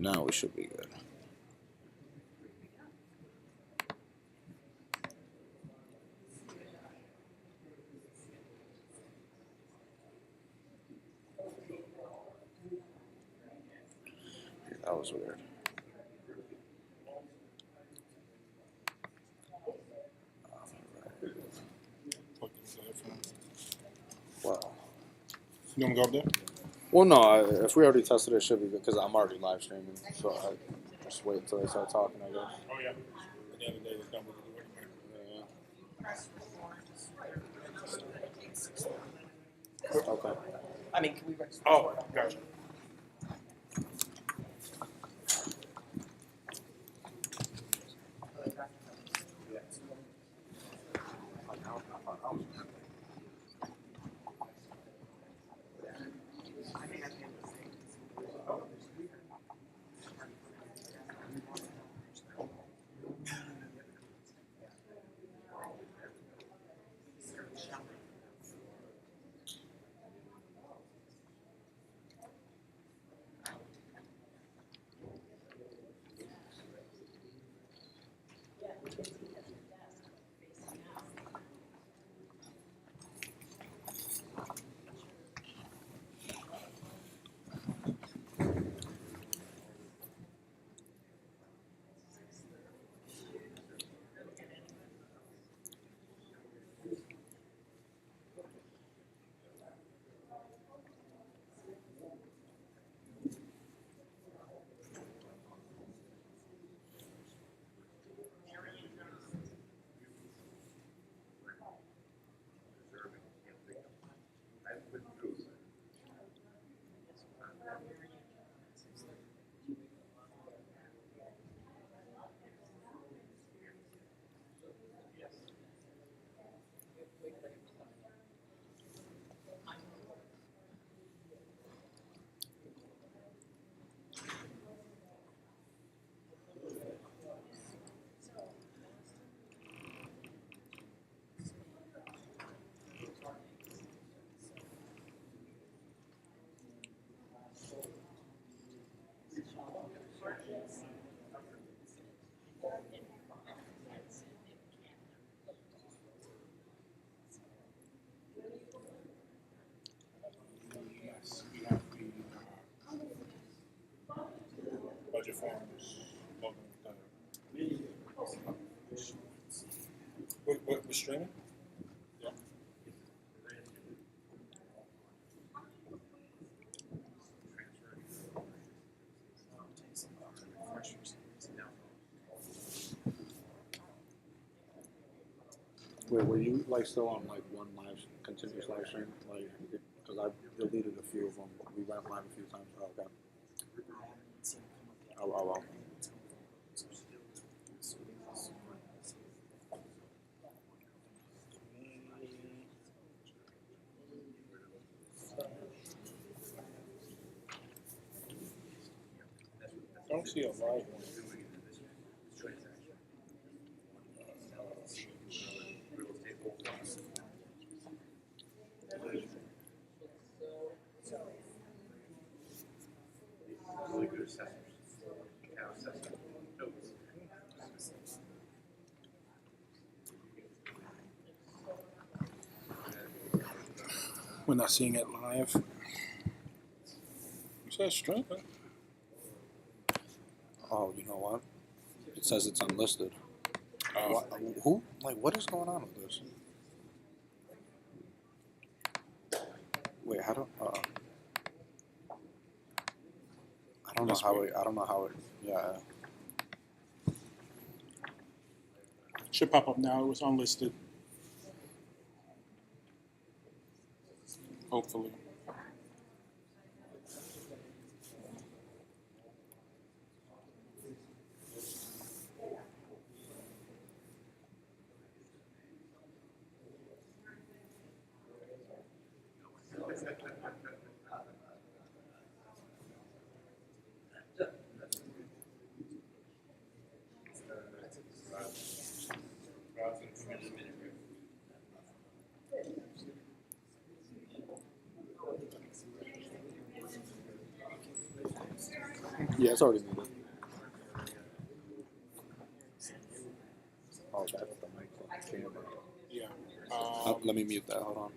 Now we should be good. That was weird. Well, You want to go up there? well, no. If we already tested it, it should be good because I'm already live streaming. So I just wait until they start talking, I guess. Oh, yeah. At the end of the day, there's nothing to do anyway. Yeah. Okay. I mean, can we register? Oh, gotcha. Yes, we have the budget forms. We're streaming? Yeah. Wait, were you like still on like one continuous live stream? Like, because I deleted a few of them. We went live a few times. Oh, okay. Oh. I don't see a live one. We're not seeing it live. It says streaming. Oh, you know what? It says it's unlisted. Oh. What, who? Like, what is going on with this? Wait, I don't know how it. I don't know how it. Yeah. Should pop up now. It was unlisted. Hopefully. Yeah, it's already muted. Oh, that's the mic on the camera. Yeah. Let me mute that. Hold on.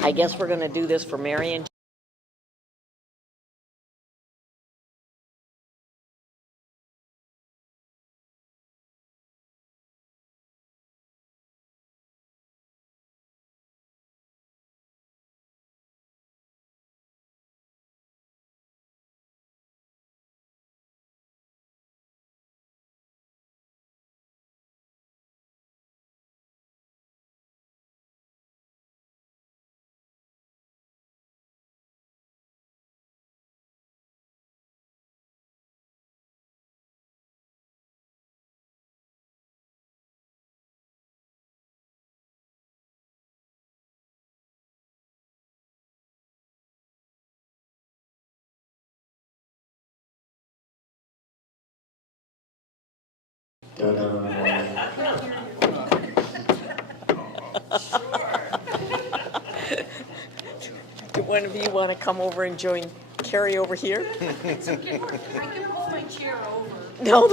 I guess we're going to do this for Marion. Do one of you want to come over and join Carrie over here? I can pull my chair over. No.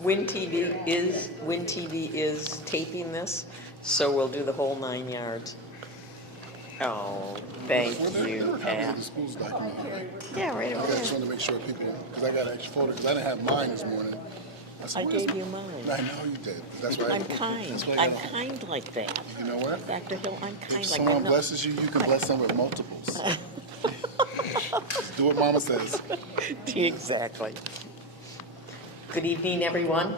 Win TV is taping this, so we'll do the whole 9 yards. Oh, thank you, Pat. The school's document, right? Yeah, right I over just there. wanted to make sure people, because I got an extra folder, because I didn't have mine this morning. said, I "What is-" gave you mine. I know you did. That's right. I'm kind. That's why I I'm got- kind like that. You know what? Dr. Hill, I'm kind If like someone that. blesses you, you can bless them with multiples. Do what Mama says. Exactly. Good evening, everyone.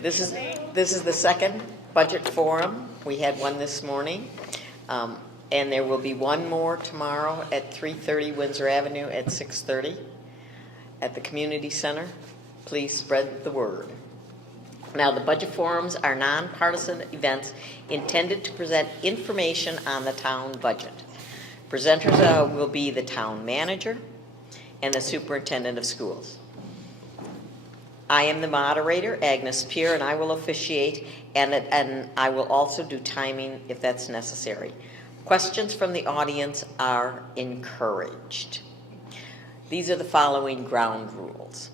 This is the second budget forum. We had one this morning. And there will be one more tomorrow at 3:30 Windsor Avenue at 6:30 at the community center. Please spread the word. Now, the budget forums are nonpartisan events intended to present information on the town budget. Presenters will be the town manager and the superintendent of schools. I am the moderator, Agnes Peer, and I will officiate, and I will also do timing if that's necessary. Questions from the audience are encouraged. These are the following ground rules.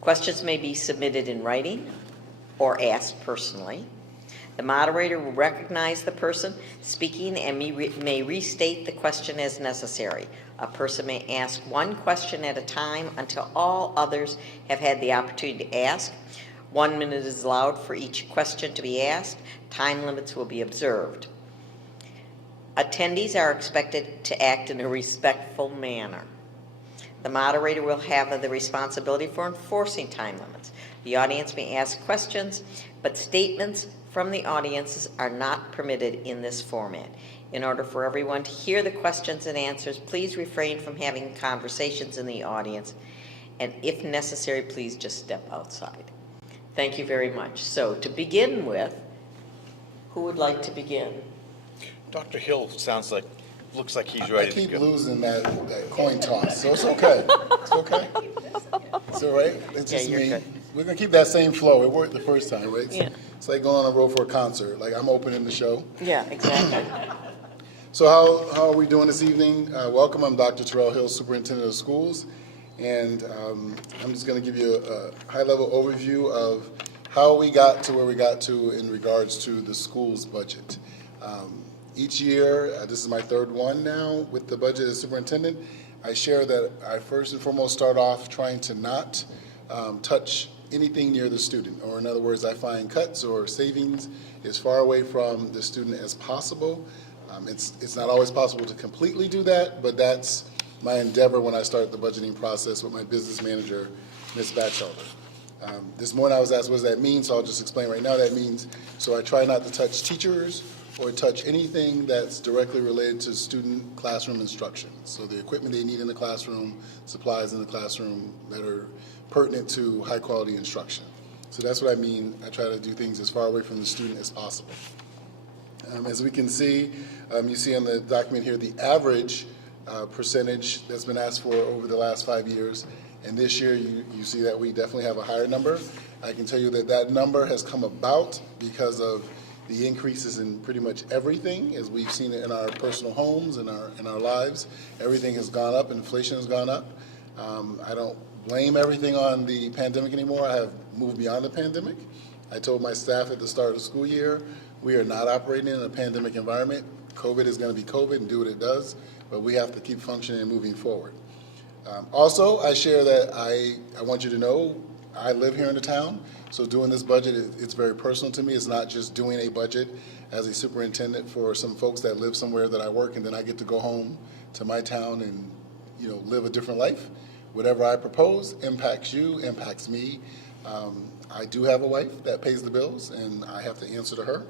Questions may be submitted in writing or asked personally. The moderator will recognize the person speaking and may restate the question as necessary. A person may ask one question at a time until all others have had the opportunity to ask. 1 minute is allowed for each question to be asked. Time limits will be observed. Attendees are expected to act in a respectful manner. The moderator will have the responsibility for enforcing time limits. The audience may ask questions, but statements from the audiences are not permitted in this format. In order for everyone to hear the questions and answers, please refrain from having conversations in the audience, and if necessary, please just step outside. Thank you very much. So to begin with, who would like to begin? Dr. Hill sounds like looks like he's I ready to keep go. losing that coin toss, so it's okay. It's okay. It's all right. It's Yeah, just you're me. good. We're gonna keep that same flow. It worked the first time, right? Yeah. It's like going on a road for a concert. Like I'm opening the show. Yeah, exactly. So how are we doing this evening? Welcome. I'm Dr. Terrell Hill, Superintendent of Schools, and I'm just going to give you a high-level overview of how we got to where we got to in regards to the school's budget. Each year, this is my third one now with the budget as superintendent, I share that I first and foremost start off trying to not touch anything near the student, or in other words, I find cuts or savings as far away from the student as possible. It's not always possible to completely do that, but that's my endeavor when I start the budgeting process with my business manager, Ms. Batchelder. This morning I was asked, what does that mean? So I'll just explain right now. That means, so I try not to touch teachers or touch anything that's directly related to student classroom instruction. So the equipment they need in the classroom, supplies in the classroom that are pertinent to high quality instruction. So that's what I mean. I try to do things as far away from the student as possible. As we can see, you see on the document here the average percentage that's been asked for over the last 5 years. And this year, you see that we definitely have a higher number. I can tell you that that number has come about because of the increases in pretty much everything, as we've seen it in our personal homes, in our lives. Everything has gone up, inflation has gone up. I don't blame everything on the pandemic anymore. I have moved beyond the pandemic. I told my staff at the start of the school year, we are not operating in a pandemic environment. COVID is going to be COVID and do what it does, but we have to keep functioning and moving forward. Also, I share that I want you to know I live here in the town, so doing this budget, it's very personal to me. It's not just doing a budget as a superintendent for some folks that live somewhere that I work, and then I get to go home to my town and live a different life. Whatever I propose impacts you, impacts me. I do have a wife that pays the bills, and I have to answer to her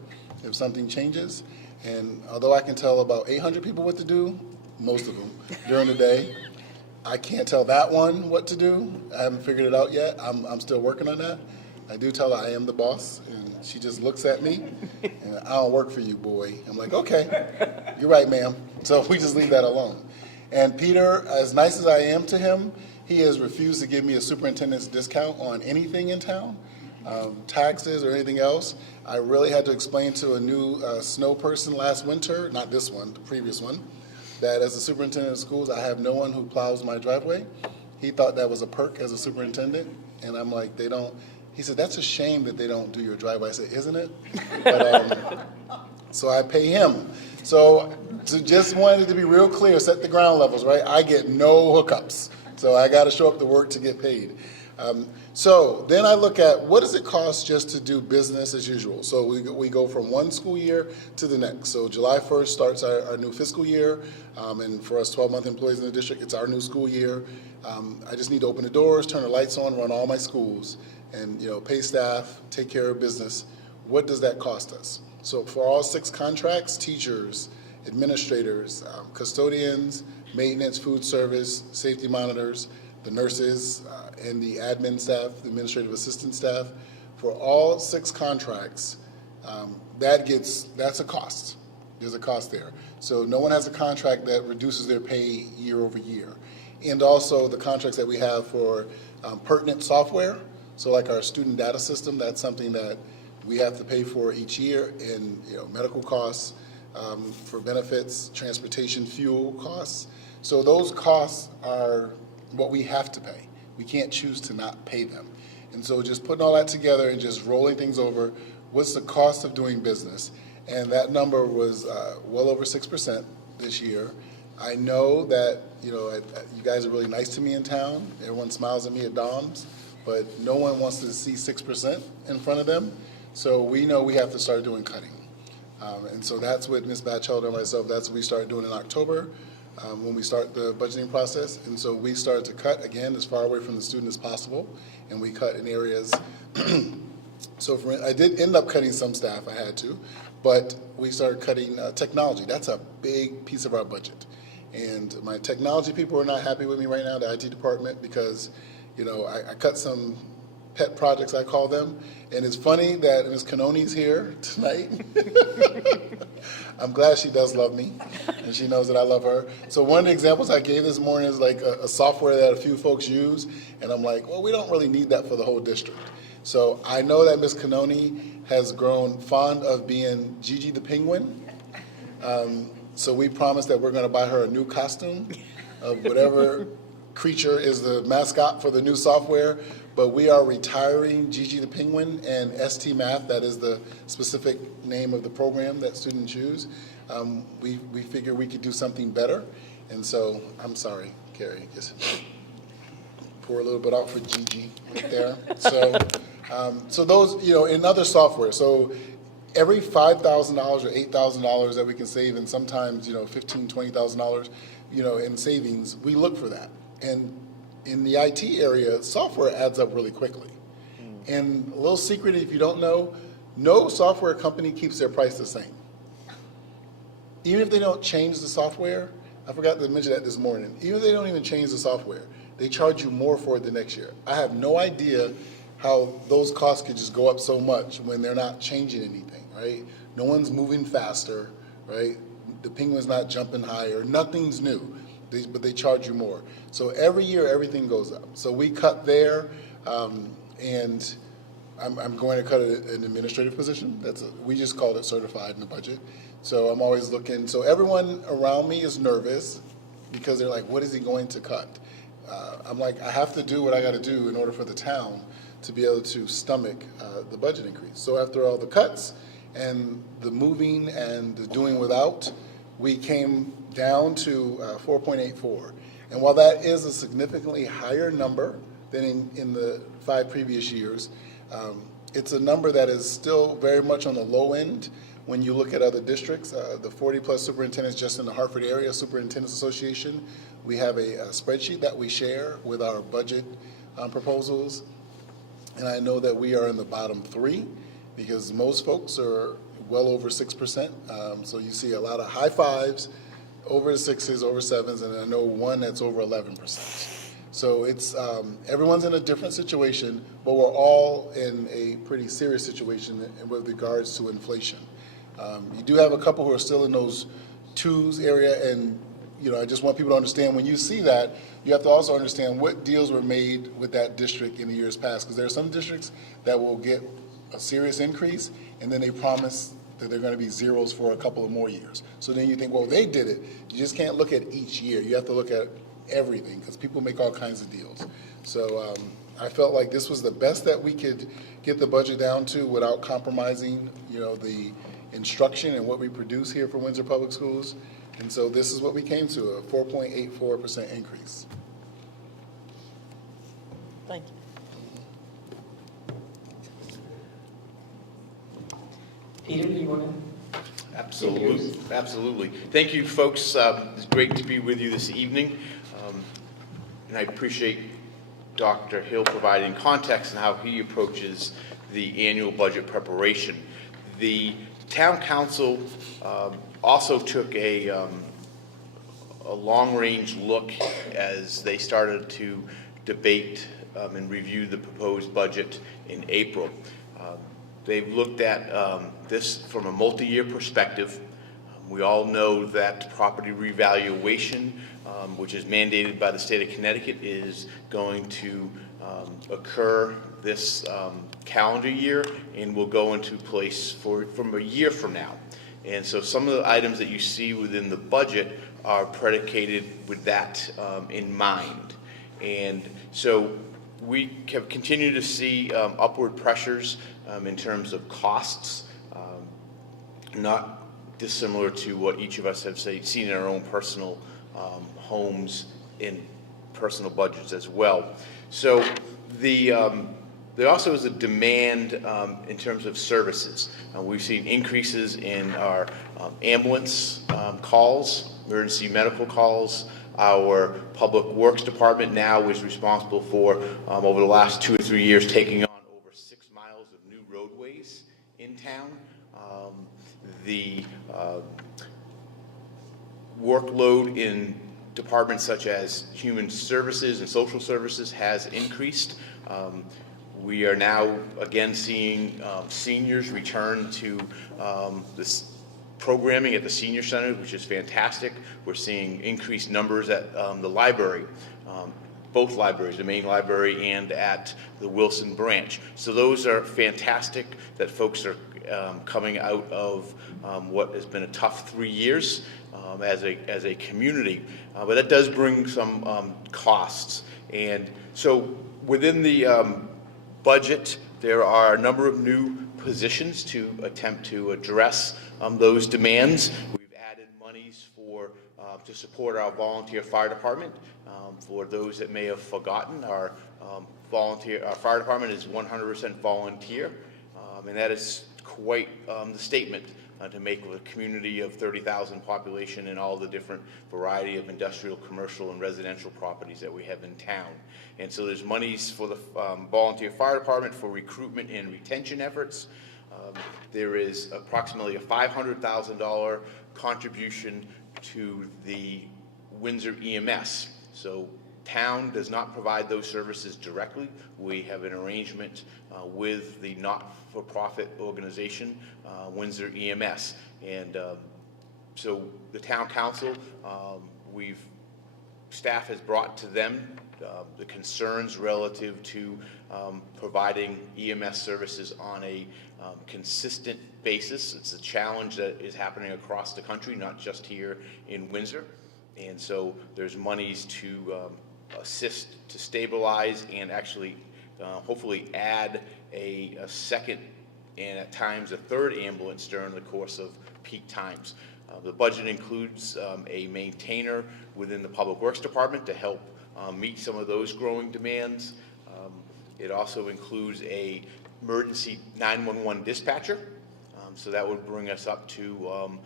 if something changes. And although I can tell about 800 people what to do, most of them, during the day, I can't tell that one what to do. I haven't figured it out yet. I'm still working on that. I do tell her I am the boss, and she just looks at me, and I don't work for you, boy. I'm like, okay, you're right, ma'am. So we just leave that alone. And Peter, as nice as I am to him, he has refused to give me a superintendent's discount on anything in town, taxes or anything else. I really had to explain to a new snow person last winter, not this one, the previous one, that as a superintendent of schools, I have no one who plows my driveway. He thought that was a perk as a superintendent, and I'm like, they don't. He said, that's a shame that they don't do your driveway. I said, isn't it? But, so I pay him. So just wanted to be real clear, set the ground levels, right? I get no hookups. So I got to show up to work to get paid. So then I look at what does it cost just to do business as usual. So we go from one school year to the next. So July 1st starts our new fiscal year. And for us 12-month employees in the district, it's our new school year. I just need to open the doors, turn the lights on, run all my schools, and pay staff, take care of business. What does that cost us? So for all 6 contracts, teachers, administrators, custodians, maintenance, food service, safety monitors, the nurses, and the admin staff, the administrative assistant staff, for all 6 contracts, that's a cost. There's a cost there. So no one has a contract that reduces their pay year over year. And also the contracts that we have for pertinent software, so like our student data system, that's something that we have to pay for each year, and medical costs, for benefits, transportation, fuel costs. So those costs are what we have to pay. We can't choose to not pay them. And so just putting all that together and just rolling things over, what's the cost of doing business? And that number was well over 6% this year. I know that you guys are really nice to me in town. Everyone smiles at me at Dom's, but no one wants to see 6% in front of them. So we know we have to start doing cutting. And so that's what Ms. Batchelder and myself, that's what we started doing in October when we start the budgeting process. And so we started to cut, again, as far away from the student as possible. And we cut in areas. So I did end up cutting some staff, I had to. But we started cutting technology. That's a big piece of our budget. And my technology people are not happy with me right now, the IT department, because I cut some pet projects, I call them. And it's funny that Ms. Cannoni's here tonight. I'm glad she does love me, and she knows that I love her. So one of the examples I gave this morning is like a software that a few folks use, and I'm like, well, we don't really need that for the whole district. So I know that Ms. Cannoni has grown fond of being Gigi the Penguin. So we promised that we're going to buy her a new costume of whatever creature is the mascot for the new software. But we are retiring Gigi the Penguin and ST Math, that is the specific name of the program that students use. We figure we could do something better. And so, I'm sorry, Carrie, just pour a little bit out for Gigi right there. So those, in other software, so every $5,000 or $8,000 that we can save, and sometimes, $15,000, $20,000, in savings, we look for that. And in the IT area, software adds up really quickly. And a little secret, if you don't know, no software company keeps their price the same. Even if they don't change the software, I forgot to mention that this morning, even if they don't even change the software, they charge you more for it the next year. I have no idea how those costs could just go up so much when they're not changing anything, right? No one's moving faster, right? The penguin's not jumping higher, nothing's new, but they charge you more. So every year, everything goes up. So we cut there, and I'm going to cut an administrative position. We just called it certified in the budget. So I'm always looking. So everyone around me is nervous because they're like, what is he going to cut? I'm like, I have to do what I got to do in order for the town to be able to stomach the budget increase. So after all the cuts and the moving and the doing without, we came down to 4.84. And while that is a significantly higher number than in the 5 previous years, it's a number that is still very much on the low end when you look at other districts. The 40-plus superintendents just in the Hartford Area Superintendents Association, we have a spreadsheet that we share with our budget proposals. And I know that we are in the bottom 3 because most folks are well over 6%. So you see a lot of high 5s, over 6s, over 7s, and I know one that's over 11%. So it's everyone's in a different situation, but we're all in a pretty serious situation with regards to inflation. You do have a couple who are still in those 2s area, and I just want people to understand when you see that, you have to also understand what deals were made with that district in the years past, because there are some districts that will get a serious increase, and then they promise that they're going to be zeros for a couple of more years. So then you think, well, they did it. You just can't look at each year. You have to look at everything because people make all kinds of deals. So I felt like this was the best that we could get the budget down to without compromising, the instruction and what we produce here for Windsor Public Schools. And so this is what we came to, a 4.84% increase. Thank you. Peter, do you want to? Absolutely, absolutely. Thank you, folks. It's great to be with you this evening. And I appreciate Dr. Hill providing context and how he approaches the annual budget preparation. The town council also took a long-range look as they started to debate and review the proposed budget in April. They've looked at this from a multi-year perspective. We all know that property revaluation, which is mandated by the state of Connecticut, is going to occur this calendar year and will go into place from a year from now. And so some of the items that you see within the budget are predicated with that in mind. And so we have continued to see upward pressures in terms of costs, not dissimilar to what each of us have seen in our own personal homes in personal budgets as well. So there also is a demand in terms of services. We've seen increases in our ambulance calls, emergency medical calls. Our Public Works Department now is responsible for, over the last 2 or 3 years, taking on over 6 miles of new roadways in town. The workload in departments such as Human Services and Social Services has increased. We are now again seeing seniors return to this programming at the senior center, which is fantastic. We're seeing increased numbers at the library, both libraries, the main library and at the Wilson branch. So those are fantastic that folks are coming out of what has been a tough 3 years as a community. But that does bring some costs. And so within the budget, there are a number of new positions to attempt to address those demands. We've added monies for to support our volunteer fire department. For those that may have forgotten, our fire department is 100% volunteer, and that is quite the statement to make with a community of 30,000 population and all the different variety of industrial, commercial, and residential properties that we have in town. And so there's monies for the volunteer fire department for recruitment and retention efforts. There is approximately a $500,000 contribution to the Windsor EMS. So town does not provide those services directly. We have an arrangement with the not-for-profit organization, Windsor EMS. And so the town council, staff has brought to them the concerns relative to providing EMS services on a consistent basis. It's a challenge that is happening across the country, not just here in Windsor. And so there's monies to assist to stabilize and actually hopefully add a second and at times a third ambulance during the course of peak times. The budget includes a maintainer within the Public Works Department to help meet some of those growing demands. It also includes a emergency 911 dispatcher. So that would bring us up to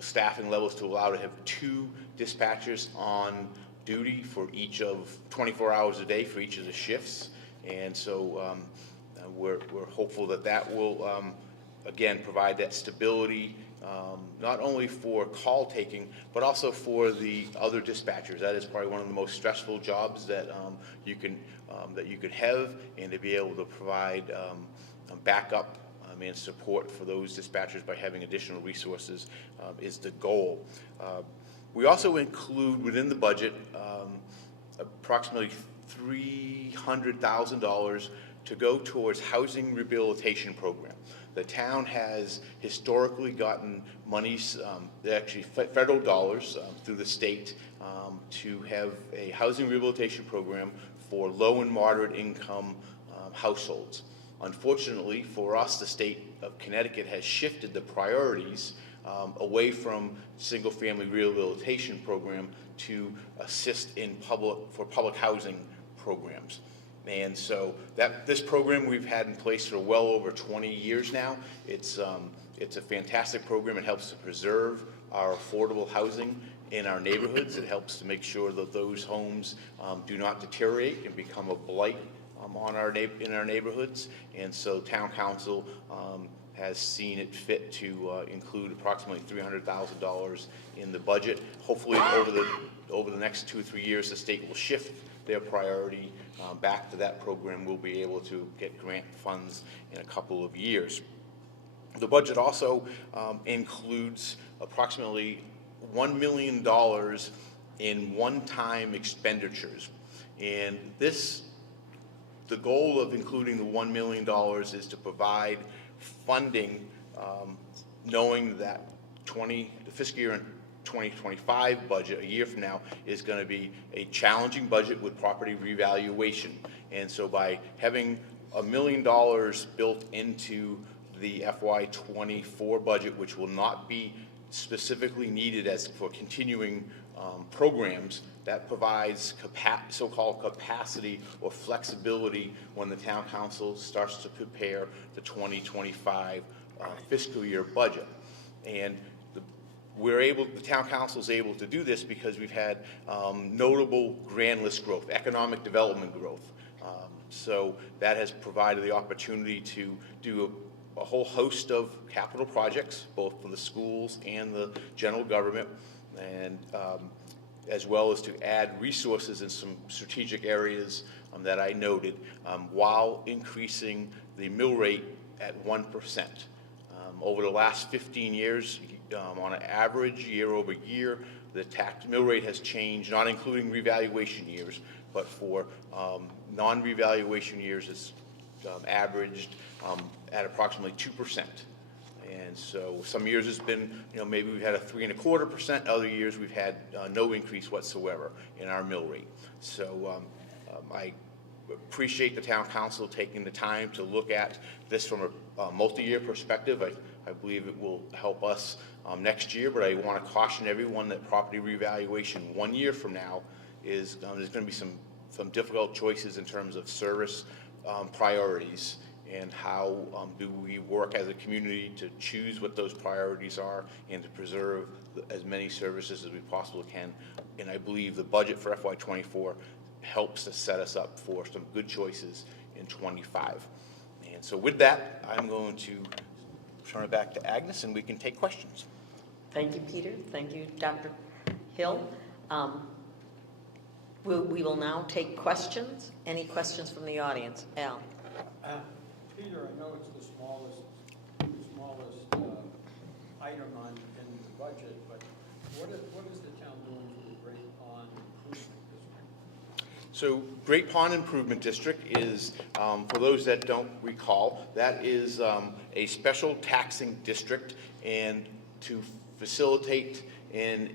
staffing levels to allow to have 2 dispatchers on duty for each of 24 hours a day for each of the shifts. And so we're hopeful that that will, again, provide that stability, not only for call taking, but also for the other dispatchers. That is probably one of the most stressful jobs that you could have, and to be able to provide backup and support for those dispatchers by having additional resources is the goal. We also include within the budget approximately $300,000 to go towards housing rehabilitation program. The town has historically gotten monies, actually federal dollars through the state to have a housing rehabilitation program for low and moderate income households. Unfortunately for us, the state of Connecticut has shifted the priorities away from single-family rehabilitation program to assist in public housing programs. And so this program we've had in place for well over 20 years now. It's a fantastic program. It helps to preserve our affordable housing in our neighborhoods. It helps to make sure that those homes do not deteriorate and become a blight in our neighborhoods. And so town council has seen it fit to include approximately $300,000 in the budget. Hopefully over the next 2 or 3 years, the state will shift their priority back to that program. We'll be able to get grant funds in a couple of years. The budget also includes approximately $1 million in one-time expenditures. And the goal of including the $1 million is to provide funding, knowing that the fiscal year 2025 budget, a year from now, is going to be a challenging budget with property revaluation. And so by having $1 million built into the FY24 budget, which will not be specifically needed for continuing programs, that provides so-called capacity or flexibility when the town council starts to prepare the 2025 fiscal year budget. And the town council is able to do this because we've had notable grand list growth, economic development growth. So that has provided the opportunity to do a whole host of capital projects, both for the schools and the general government. And as well as to add resources in some strategic areas that I noted, while increasing the mill rate at 1%. Over the last 15 years, on an average, year over year, the tax mill rate has changed, not including revaluation years, but for non-revaluation years, it's averaged at approximately 2%. And so some years it's been, maybe we've had a 3.25%. Other years we've had no increase whatsoever in our mill rate. So I appreciate the town council taking the time to look at this from a multi-year perspective. I believe it will help us next year, but I want to caution everyone that property revaluation 1 year from now is there's going to be some difficult choices in terms of service priorities, and how do we work as a community to choose what those priorities are and to preserve as many services as we possibly can. And I believe the budget for FY24 helps to set us up for some good choices in 25. And so with that, I'm going to turn it back to Agnes and we can take questions. Thank you, Peter. Thank you, Dr. Hill. We will now take questions. Any questions from the audience? Al? Peter, I know it's the smallest item in the budget, but what is the town doing for the Great Pond Improvement District? So Great Pond Improvement District is, for those that don't recall, that is a special taxing district, and to facilitate and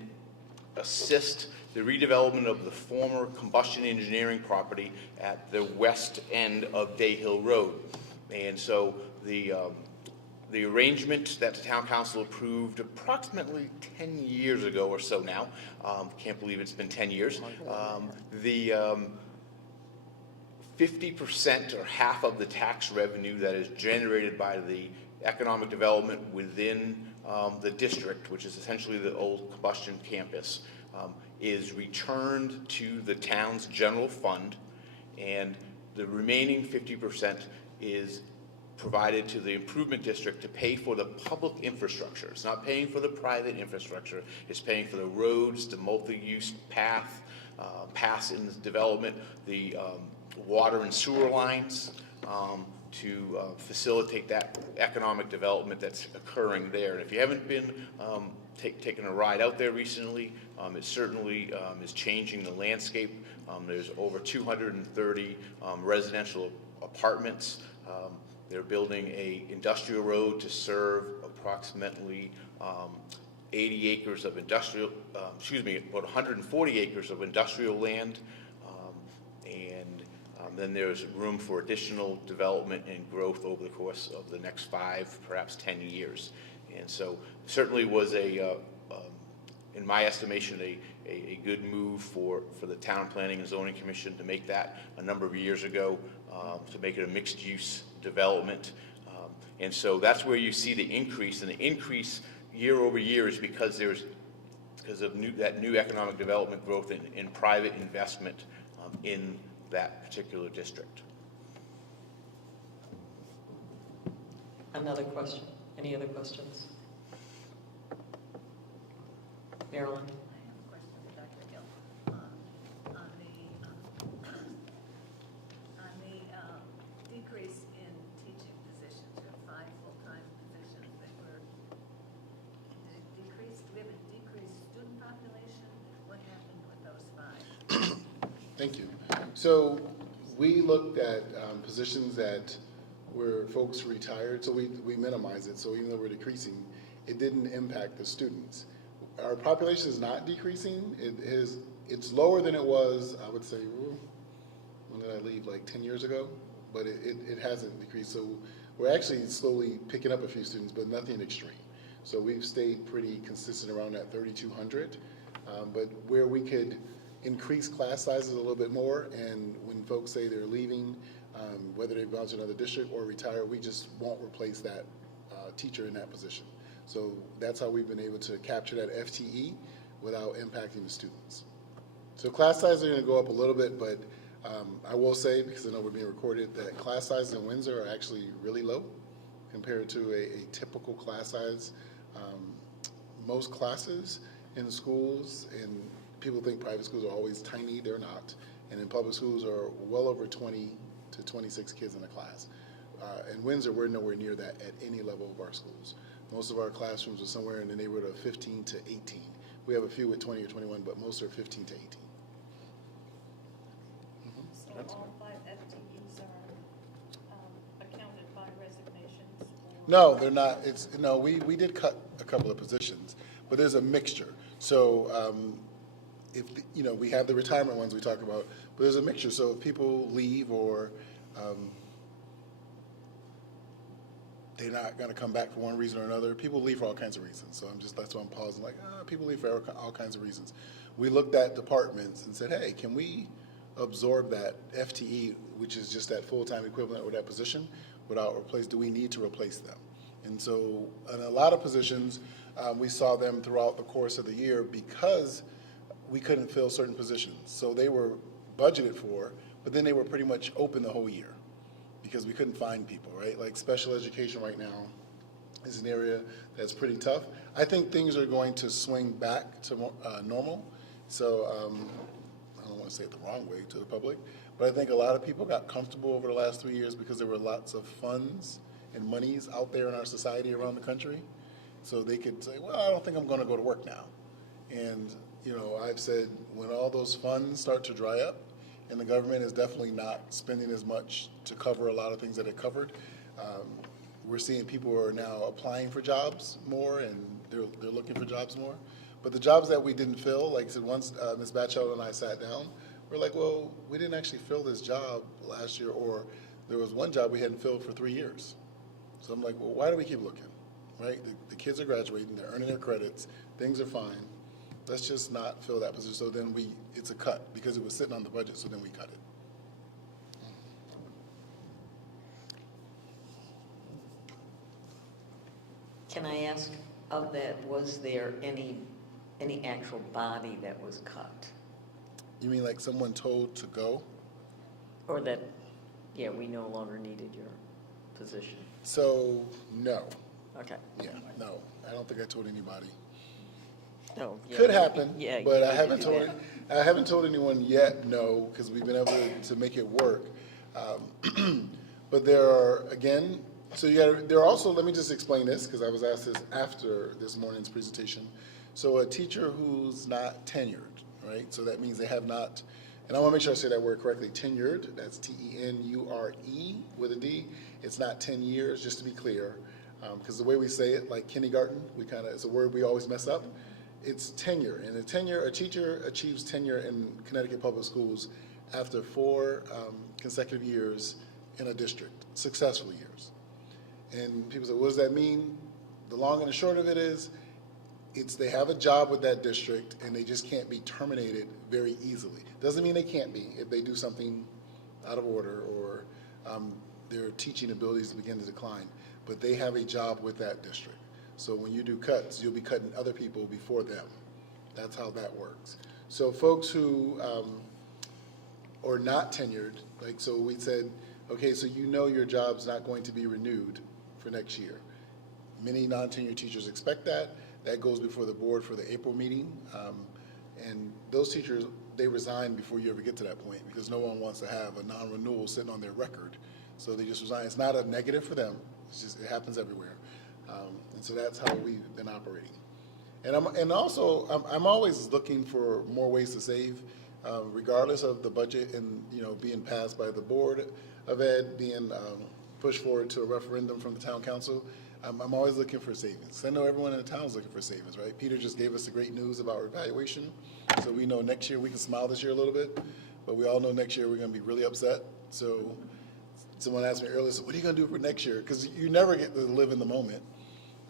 assist the redevelopment of the former combustion engineering property at the west end of Day Hill Road. And so the arrangement that the town council approved approximately 10 years ago or so now, can't believe it's been 10 years, the 50% or half of the tax revenue that is generated by the economic development within the district, which is essentially the old combustion campus, is returned to the town's general fund, and the remaining 50% is provided to the improvement district to pay for the public infrastructure. It's not paying for the private infrastructure. It's paying for the roads, the multi-use paths in the development, the water and sewer lines, to facilitate that economic development that's occurring there. And if you haven't been taking a ride out there recently, it certainly is changing the landscape. There's over 230 residential apartments. They're building a industrial road to serve approximately 80 acres of industrial, about 140 acres of industrial land. Then there's room for additional development and growth over the course of the next 5, perhaps 10 years. And so certainly was in my estimation, a good move for the Town Planning and Zoning Commission to make that a number of years ago, to make it a mixed-use development. And so that's where you see the increase, and the increase year over year is because of that new economic development growth in private investment in that particular district. Another question? Any other questions? Marilyn? I have a question for Dr. Gill. On the decrease in teaching positions, you have 5 full-time positions that were decreased. Do we have a decreased student population? What happened with those 5? Thank you. So we looked at positions that where folks retired, so we minimize it. So even though we're decreasing, it didn't impact the students. Our population is not decreasing. It's lower than it was, I would say, when did I leave, like 10 years ago? But it hasn't decreased. So we're actually slowly picking up a few students, but nothing extreme. So we've stayed pretty consistent around that 3,200. But where we could increase class sizes a little bit more, and when folks say they're leaving, whether they've gone to another district or retire, we just won't replace that teacher in that position. So that's how we've been able to capture that FTE without impacting the students. So class sizes are going to go up a little bit, but I will say, because I know we're being recorded, that class sizes in Windsor are actually really low compared to a typical class size. Most classes in schools in people think private schools are always tiny, they're not. And in public schools are well over 20 to 26 kids in a class. In Windsor, we're nowhere near that at any level of our schools. Most of our classrooms are somewhere in the neighborhood of 15 to 18. We have a few with 20 or 21, but most are 15 to 18. So all 5 FTEs are accounted by resignations? Or? No, they're not. No, we did cut a couple of positions, but there's a mixture. So we have the retirement ones we talk about, but there's a mixture. So if people leave or they're not going to come back for one reason or another. People leave for all kinds of reasons. So that's why I'm pausing. Like, people leave for all kinds of reasons. We looked at departments and said, hey, can we absorb that FTE, which is just that full-time equivalent or that position, without replace? Do we need to replace them? And so, in a lot of positions, we saw them throughout the course of the year because we couldn't fill certain positions. So they were budgeted for, but then they were pretty much open the whole year, because we couldn't find people, right? Like special education right now is an area that's pretty tough. I think things are going to swing back to normal. So I don't want to say it the wrong way to the public, but I think a lot of people got comfortable over the last 3 years because there were lots of funds and monies out there in our society around the country. So they could say, well, I don't think I'm going to go to work now. And, I've said when all those funds start to dry up, and the government is definitely not spending as much to cover a lot of things that it covered. We're seeing people are now applying for jobs more, and they're looking for jobs more. But the jobs that we didn't fill, like I said, once Ms. Batchelder and I sat down, we're like, well, we didn't actually fill this job last year, or there was one job we hadn't filled for 3 years. So I'm like, well, why do we keep looking, right? The kids are graduating, they're earning their credits, things are fine. Let's just not fill that position. So then it's a cut because it was sitting on the budget, so then we cut it. Can I ask, of that, was there any actual body that was cut? You mean like someone told to go? Or that, we no longer needed your position? So, no. Okay. Yeah, no. I don't think I told anybody. No. Could happen, Yeah. but you I need to haven't do told. that. I haven't told anyone yet. No, because we've been able to make it work. But there are again. So there are also. Let me just explain this because I was asked this after this morning's presentation. So a teacher who's not tenured, right? So that means they have not. And I want to make sure I say that word correctly. Tenured. That's Tenure with a D. It's not 10 years, just to be clear. Because the way we say it, like kindergarten, it's a word we always mess up. It's tenure, and a teacher achieves tenure in Connecticut Public Schools after 4 consecutive years in a district, successful years. And people say, what does that mean? The long and the short of it is, they have a job with that district, and they just can't be terminated very easily. Doesn't mean they can't be if they do something out of order or their teaching abilities begin to decline. But they have a job with that district. So when you do cuts, you'll be cutting other people before them. That's how that works. So folks who are not tenured, so we said, okay, so your job's not going to be renewed for next year. Many non-tenured teachers expect that. That goes before the board for the April meeting. And those teachers, they resign before you ever get to that point because no one wants to have a non-renewal sitting on their record. So they just resign. It's not a negative for them. It happens everywhere. And so that's how we've been operating. And I'm always looking for more ways to save, regardless of the budget and being passed by the Board of Ed, being pushed forward to a referendum from the town council. I'm always looking for savings. I know everyone in the town is looking for savings, right? Peter just gave us the great news about revaluation, so we know next year we can smile this year a little bit, but we all know next year we're going to be really upset. So someone asked me earlier, so what are you going to do for next year? Because you never get to live in the moment.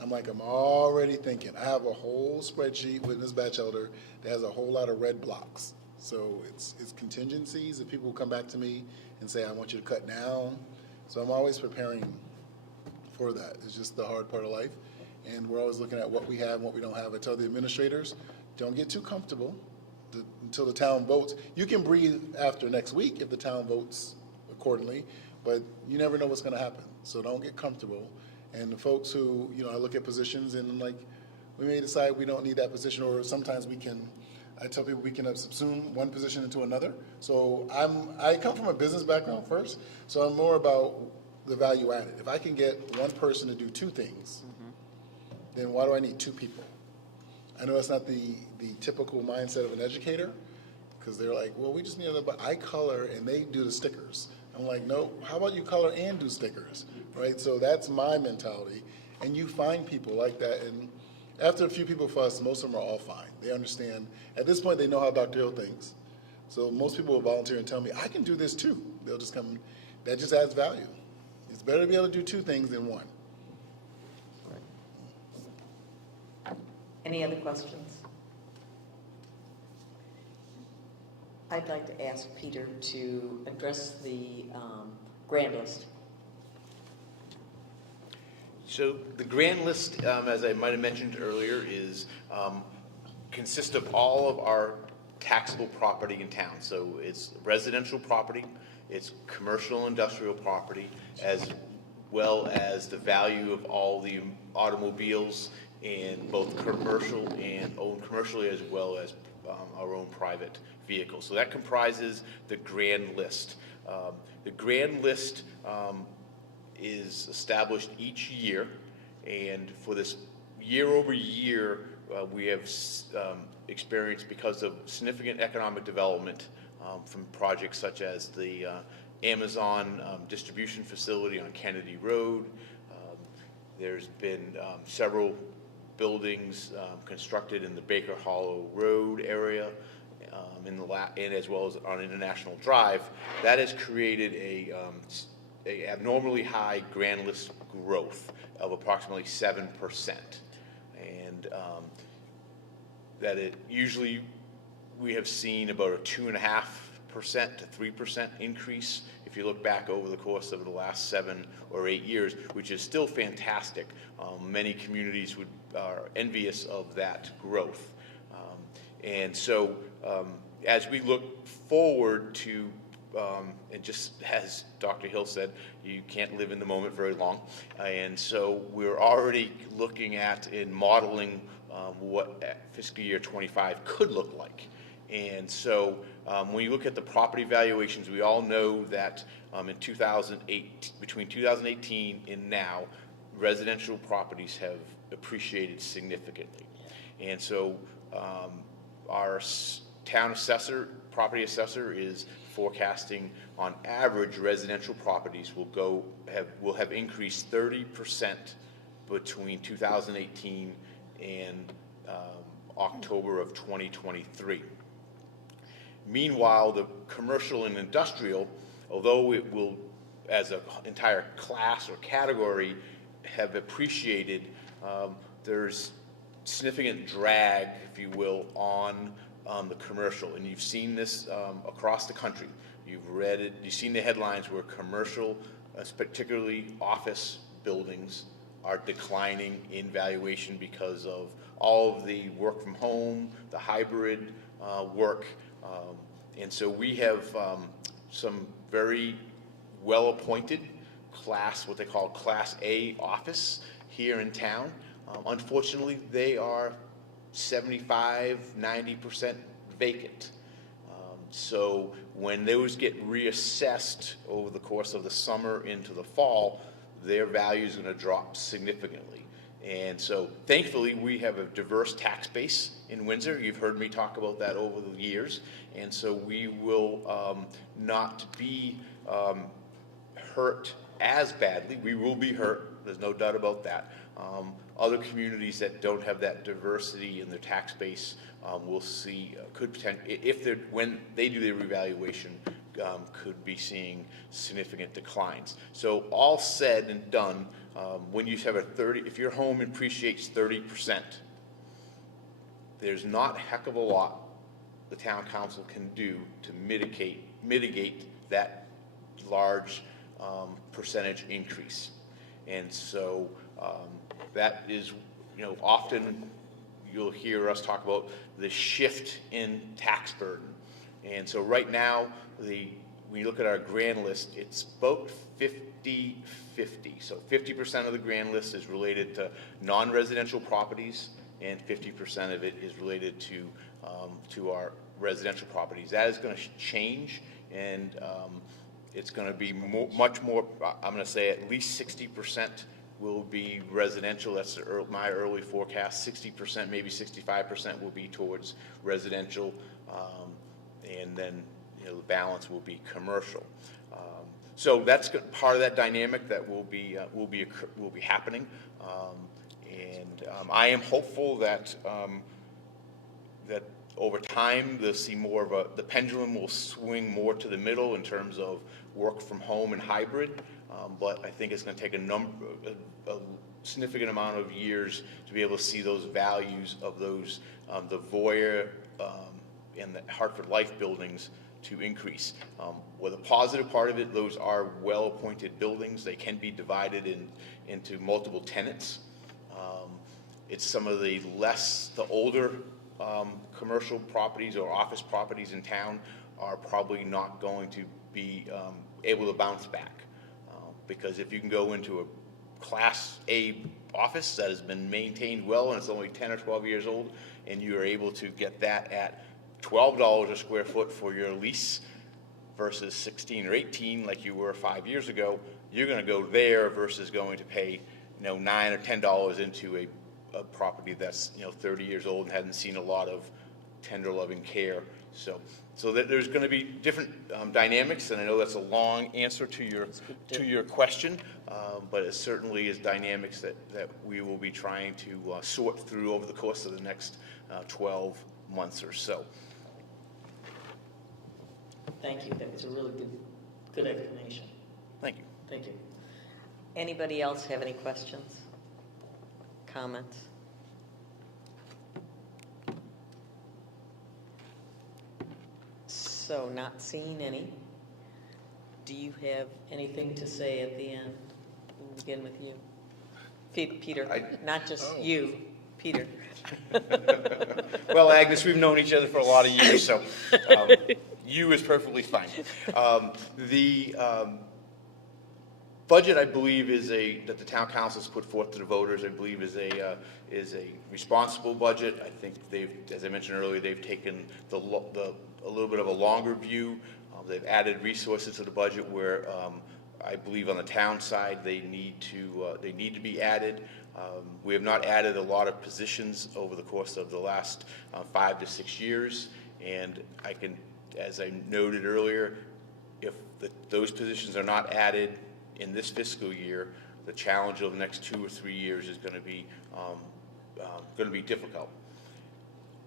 I'm already thinking. I have a whole spreadsheet with Ms. Batchelder that has a whole lot of red blocks. So it's contingencies. If people come back to me and say, I want you to cut down. So I'm always preparing for that. It's just the hard part of life. And we're always looking at what we have and what we don't have. I tell the administrators, don't get too comfortable until the town votes. You can breathe after next week if the town votes accordingly, but you never know what's going to happen. So don't get comfortable. And the folks who, I look at positions and we may decide we don't need that position, or sometimes we can I tell people we can subsume one position into another. So I come from a business background first, so I'm more about the value added. If I can get one person to do two things, then why do I need two people? I know that's not the typical mindset of an educator, because they're like, well, we just need another, but I color and they do the stickers. I'm like, no, how about you color and do stickers, right? So that's my mentality. And you find people like that, and after a few people fuss, most of them are all fine. They understand. At this point, they know how Dr. Hill thinks. So most people will volunteer and tell me, I can do this too. They'll just come, that just adds value. It's better to be able to do two things than one. Any other questions? I'd like to ask Peter to address the grand list. So the grand list, as I might have mentioned earlier, is consists of all of our taxable property in town. So it's residential property, it's commercial industrial property, as well as the value of all the automobiles in both commercial and owned commercially, as well as our own private vehicles. So that comprises the grand list. The grand list is established each year, and for this year over year, we have experienced, because of significant economic development from projects such as the Amazon distribution facility on Kennedy Road. There's been several buildings constructed in the Baker Hollow Road area, and as well as on International Drive. That has created a abnormally high grand list growth of approximately 7%, and that it usually we have seen about a 2.5% to 3% increase if you look back over the course of the last 7 or 8 years, which is still fantastic. Many communities are envious of that growth, and so as we look forward to and just as Dr. Hill said, you can't live in the moment very long. And so we're already looking at and modeling what fiscal year 25 could look like. And so when you look at the property valuations, we all know that in 2008, between 2018 and now, residential properties have appreciated significantly. And so our town assessor, property assessor, is forecasting on average residential properties will have increased 30% between 2018 and October of 2023. Meanwhile, the commercial and industrial, although it will, as an entire class or category, have appreciated, there's significant drag, if you will, on the commercial, and you've seen this across the country. You've read it, you've seen the headlines where commercial, particularly office buildings, are declining in valuation because of all of the work from home, the hybrid work, and so we have some very well-appointed class, what they call Class A office here in town. Unfortunately, they are 75, 90% vacant. So when those get reassessed over the course of the summer into the fall, their value is going to drop significantly. And so thankfully we have a diverse tax base in Windsor. You've heard me talk about that over the years. And so we will not be hurt as badly. We will be hurt, there's no doubt about that. Other communities that don't have that diversity in their tax base will see, could potentially, when they do their revaluation, could be seeing significant declines. So all said and done, when you have if your home appreciates 30%, there's not a heck of a lot the town council can do to mitigate that large percentage increase. And so that is, often you'll hear us talk about the shift in tax burden. And so right now, when you look at our grand list, it's about 50-50. So 50% of the grand list is related to non-residential properties, and 50% of it is related to to our residential properties. That is going to change, and it's going to be much more, I'm going to say at least 60% will be residential. That's my early forecast. 60%, maybe 65% will be towards residential, and then the balance will be commercial. So that's part of that dynamic that will be happening, and I am hopeful that that over time they'll see more of the pendulum will swing more to the middle in terms of work from home and hybrid. But I think it's going to take a significant amount of years to be able to see those values of those the Voya and the Hartford Life buildings to increase. Well, the positive part of it, those are well-appointed buildings. They can be divided into multiple tenants. It's some of the older commercial properties or office properties in town are probably not going to be able to bounce back. Because if you can go into a Class A office that has been maintained well and it's only 10 or 12 years old, and you are able to get that at $12 a square foot for your lease versus 16 or 18 like you were 5 years ago, you're going to go there versus going to pay $9 or $10 into a property that's 30 years old and hasn't seen a lot of tender loving care. So that there's going to be different dynamics, and I know that's a long answer to your question, but it certainly is dynamics that we will be trying to sort through over the course of the next 12 months or so. Thank you. That was a really good explanation. Thank you. Thank you. Anybody else have any questions, comments? So, not seeing any. Do you have anything to say at the end? We'll begin with you. Peter, not just you, Peter. Well, Agnes, we've known each other for a lot of years, so you is perfectly fine. The budget, I believe, that the town council's put forth to the voters, I believe, is a responsible budget. I think as I mentioned earlier, they've taken a little bit of a longer view. They've added resources to the budget where I believe on the town side they need to be added. We have not added a lot of positions over the course of the last 5 to 6 years, and as I noted earlier, if those positions are not added in this fiscal year, the challenge of the next 2 or 3 years is going to be difficult.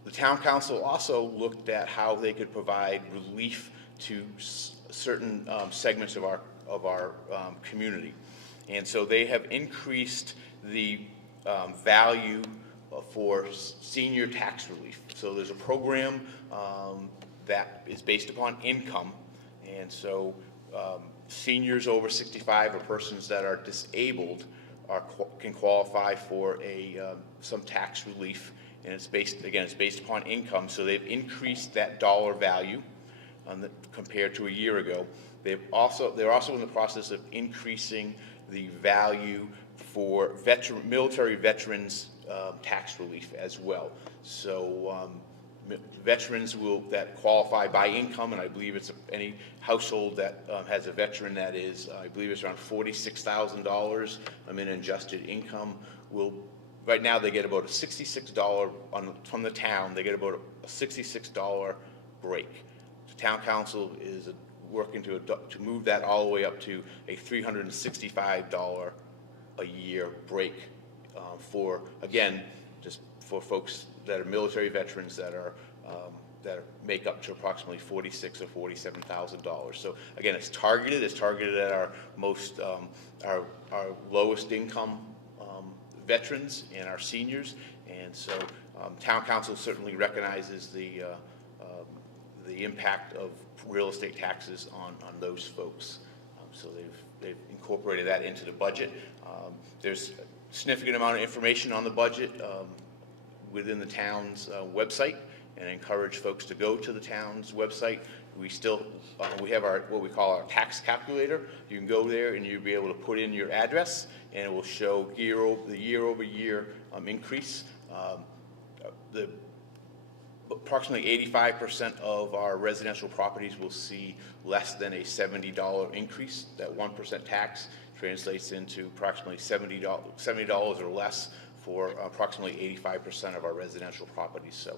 The town council also looked at how they could provide relief to certain segments of our community, and so they have increased the value for senior tax relief. So there's a program that is based upon income, and so seniors over 65 or persons that are disabled can qualify for some tax relief, and it's based upon income. So they've increased that dollar value compared to a year ago. They're also in the process of increasing the value for military veterans tax relief as well. So veterans that qualify by income, and I believe it's any household that has a veteran that is, I believe it's around $46,000 in adjusted income, right now they get about a $66 from the town. They get about a $66 break. The town council is working to move that all the way up to a $365 a year break for, again, just for folks that are military veterans that make up to approximately $46,000 or $47,000. So again, it's targeted at our most our lowest income veterans and our seniors, and so town council certainly recognizes the impact of real estate taxes on those folks. So they've incorporated that into the budget. There's a significant amount of information on the budget within the town's website, and I encourage folks to go to the town's website. We have what we call our tax calculator. You can go there and you'll be able to put in your address, and it will show the year-over-year increase. approximately 85% of our residential properties will see less than a $70 increase. That 1% tax translates into approximately $70 or less for approximately 85% of our residential properties. So,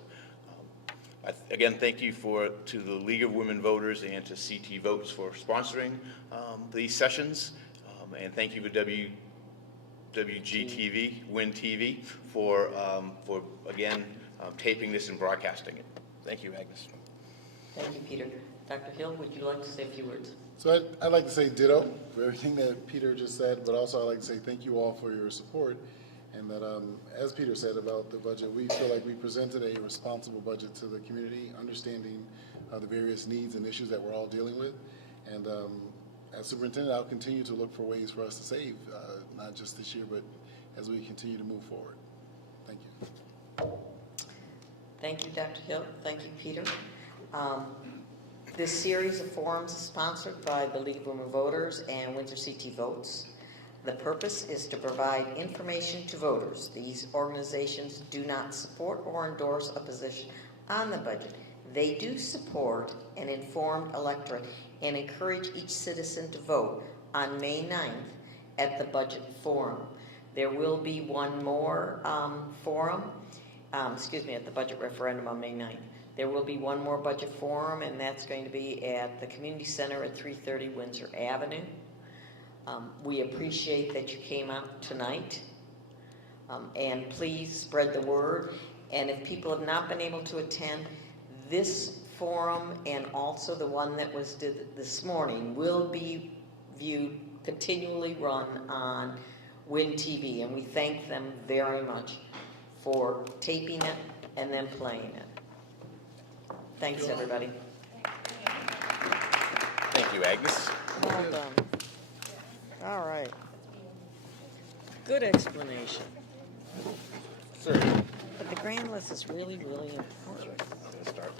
again, thank you to the League of Women Voters and to CT Votes for sponsoring these sessions, and thank you to WGTV, Win TV, for again taping this and broadcasting it. Thank you, Agnes. Thank you, Peter. Dr. Hill, would you like to say a few words? So I'd like to say ditto for everything that Peter just said, but also I'd like to say thank you all for your support. And that, as Peter said about the budget, we feel like we presented a responsible budget to the community, understanding the various needs and issues that we're all dealing with. And as superintendent, I'll continue to look for ways for us to save, not just this year, but as we continue to move forward. Thank you. Thank you, Dr. Hill. Thank you, Peter. This series of forums is sponsored by the League of Women Voters and Windsor CT Votes. The purpose is to provide information to voters. These organizations do not support or endorse a position on the budget. They do support an informed electorate and encourage each citizen to vote on May 9th at the budget forum. There will be one more at the budget referendum on May 9th. There will be one more budget forum, and that's going to be at the Community Center at 330 Windsor Avenue. We appreciate that you came out tonight, and please spread the word. And if people have not been able to attend, this forum and also the one that was did this morning will be viewed, continually run on Win TV, and we thank them very much for taping it and then playing it. Thanks, everybody. Thank you, Agnes. Well done. All right. Good explanation. Sir. But the grand list is really, really important. Start.